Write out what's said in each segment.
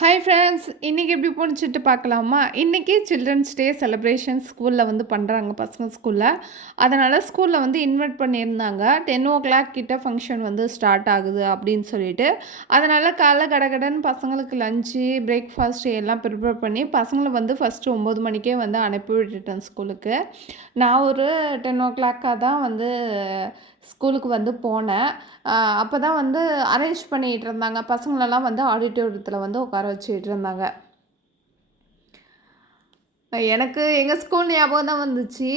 Hi friends, இன்றைக்கி எப்படி போணுச்சுட்டு பார்க்கலாமா? இன்றைக்கி சில்ட்ரன்ஸ் டே செலிப்ரேஷன் ஸ்கூலில் வந்து பண்ணுறாங்க பசங்க ஸ்கூலில். அதனால் ஸ்கூலில் வந்து இன்வைட் பண்ணியிருந்தாங்க. 10 o'clock கிட்ட ஃபங்க்ஷன் வந்து ஸ்டார்ட் ஆகுது அப்படின்னு சொல்லிட்டு. அதனால் காலைல கடகடன்னு பசங்களுக்கு லஞ்சு, பிரேக்ஃபாஸ்ட்டு எல்லாம் ப்ரிப்பேர் பண்ணி பசங்களை வந்து ஃபஸ்ட்டு 9 மணிக்கே வந்து அனுப்பி விட்டுட்டேன் ஸ்கூலுக்கு. நான் ஒரு 10 o'clock தான் வந்து ஸ்கூலுக்கு வந்து போனேன். அப்போ தான் வந்து அரேஞ்ச் பண்ணிகிட்டு இருந்தாங்க. பசங்களெல்லாம் வந்து ஆடிட்டோரியத்தில் வந்து உட்கார வச்சுட்டு இருந்தாங்க. எனக்கு எங்கள் ஸ்கூல் ஞாபகம் தான் வந்துச்சு.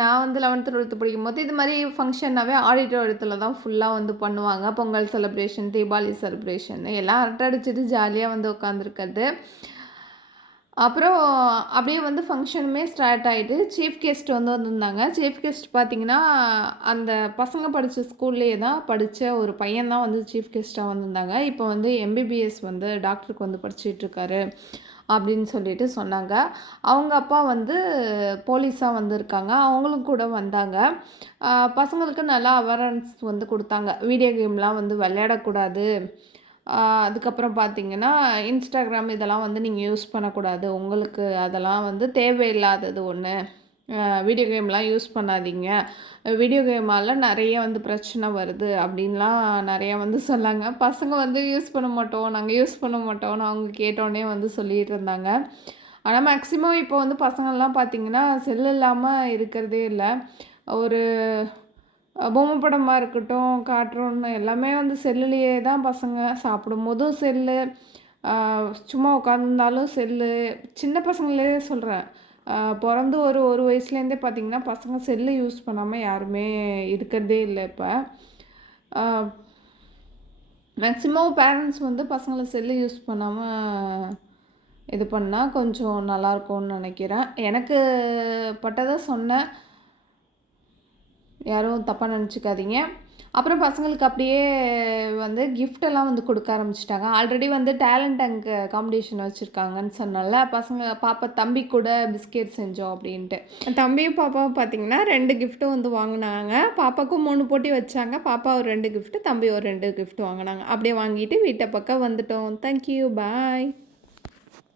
நான் வந்து 11th 12th படிக்கும்போது இது மாதிரி ஃபங்க்ஷன்னாவே ஆடிட்டோரியத்தில் தான் ஃபுல்லாக வந்து பண்ணுவாங்க. பொங்கல் செலிப்ரேஷன், தீபாவளி செலிப்ரேஷன் எல்லாம் அரட்டை அடிச்சுட்டு ஜாலியாக வந்து உட்காந்துருக்கிறது. அப்புறம் அப்படியே வந்து ஃபங்க்ஷனுமே ஸ்டார்ட் ஆகிட்டு சீஃப் கெஸ்ட் வந்து வந்திருந்தாங்க. சீஃப் கெஸ்ட் பார்த்திங்கன்னா, அந்த பசங்க படித்த ஸ்கூல்லேயே தான் படித்த ஒரு பையன் தான் வந்து சீஃப் கெஸ்ட்டாக வந்திருந்தாங்க. இப்போ வந்து எம்பிபிஎஸ் வந்து டாக்டருக்கு வந்து படிச்சிட்ருக்காரு அப்படின்னு சொல்லிட்டு சொன்னாங்க. அவங்க அப்பா வந்து போலீஸாக வந்திருக்காங்க. அவங்களும் கூட வந்தாங்க. பசங்களுக்கு நல்லா அவேர்னஸ் வந்து கொடுத்தாங்க. வீடியோ கேம்லாம் வந்து விளையாடக்கூடாது. அதுக்கப்புறம் பார்த்தீங்கன்னா, இன்ஸ்டாகிராம் இதெல்லாம் வந்து நீங்கள் யூஸ் பண்ணக்கூடாது. உங்களுக்கு அதெல்லாம் வந்து தேவையில்லாதது ஒன்று. வீடியோ கேம்லாம் யூஸ் பண்ணாதீங்க. வீடியோ கேமால் நிறைய வந்து பிரச்சனை வருது அப்படின்லாம் நிறையா வந்து சொன்னாங்க. பசங்க வந்து யூஸ் பண்ண மாட்டோம், நாங்கள் யூஸ் பண்ண மாட்டோம்னு அவங்க கேட்டோன்னே வந்து சொல்லிகிட்டு இருந்தாங்க. ஆனால் மேக்ஸிமம் இப்போ வந்து பசங்கள்லாம் பார்த்திங்கன்னா செல் இல்லாமல் இருக்கிறதே இல்லை. ஒரு பொம்மை படமாக இருக்கட்டும், கார்ட்டூன் எல்லாமே வந்து செல்லுலேயே தான் பசங்க சாப்பிடும்போதும் செல்லு, சும்மா உட்காந்துருந்தாலும் செல்லு. சின்ன பசங்களே சொல்கிறேன், பிறந்து ஒரு ஒரு வயசுலேருந்தே பார்த்திங்கன்னா பசங்க செல்லு யூஸ் பண்ணாமல் யாருமே இருக்கிறதே இல்லை இப்போ. மேக்ஸிமம் பேரண்ட்ஸ் வந்து பசங்களை செல்லு யூஸ் பண்ணாமல் இது பண்ணால் கொஞ்சம் நல்லாயிருக்கும்னு நினைக்கிறேன். எனக்கு பட்டதை சொன்னேன், யாரும் தப்பாக நினச்சிக்காதீங்க. அப்புறம் பசங்களுக்கு அப்படியே வந்து கிஃப்டெல்லாம் வந்து கொடுக்க ஆரம்பிச்சிட்டாங்க. ஆல்ரெடி வந்து டேலண்ட் அங்கே காம்படிஷன் வச்சுருக்காங்கன்னு சொன்னால பசங்க பாப்பா தம்பி கூட பிஸ்கெட் செஞ்சோம் அப்படின்ட்டு. தம்பியும் பாப்பாவும் பார்த்திங்கன்னா 2 கிஃப்ட்டும் வந்து வாங்கினாங்க. பாப்பாவுக்கும் 3 போட்டி வச்சாங்க. பாப்பா ஒரு 2 கிஃப்ட்டு, தம்பி ஒரு 2 கிஃப்ட் வாங்கினாங்க. அப்படியே வாங்கிட்டு வீட்டை பக்கம் வந்துட்டோம். தேங்க்யூ, பாய்.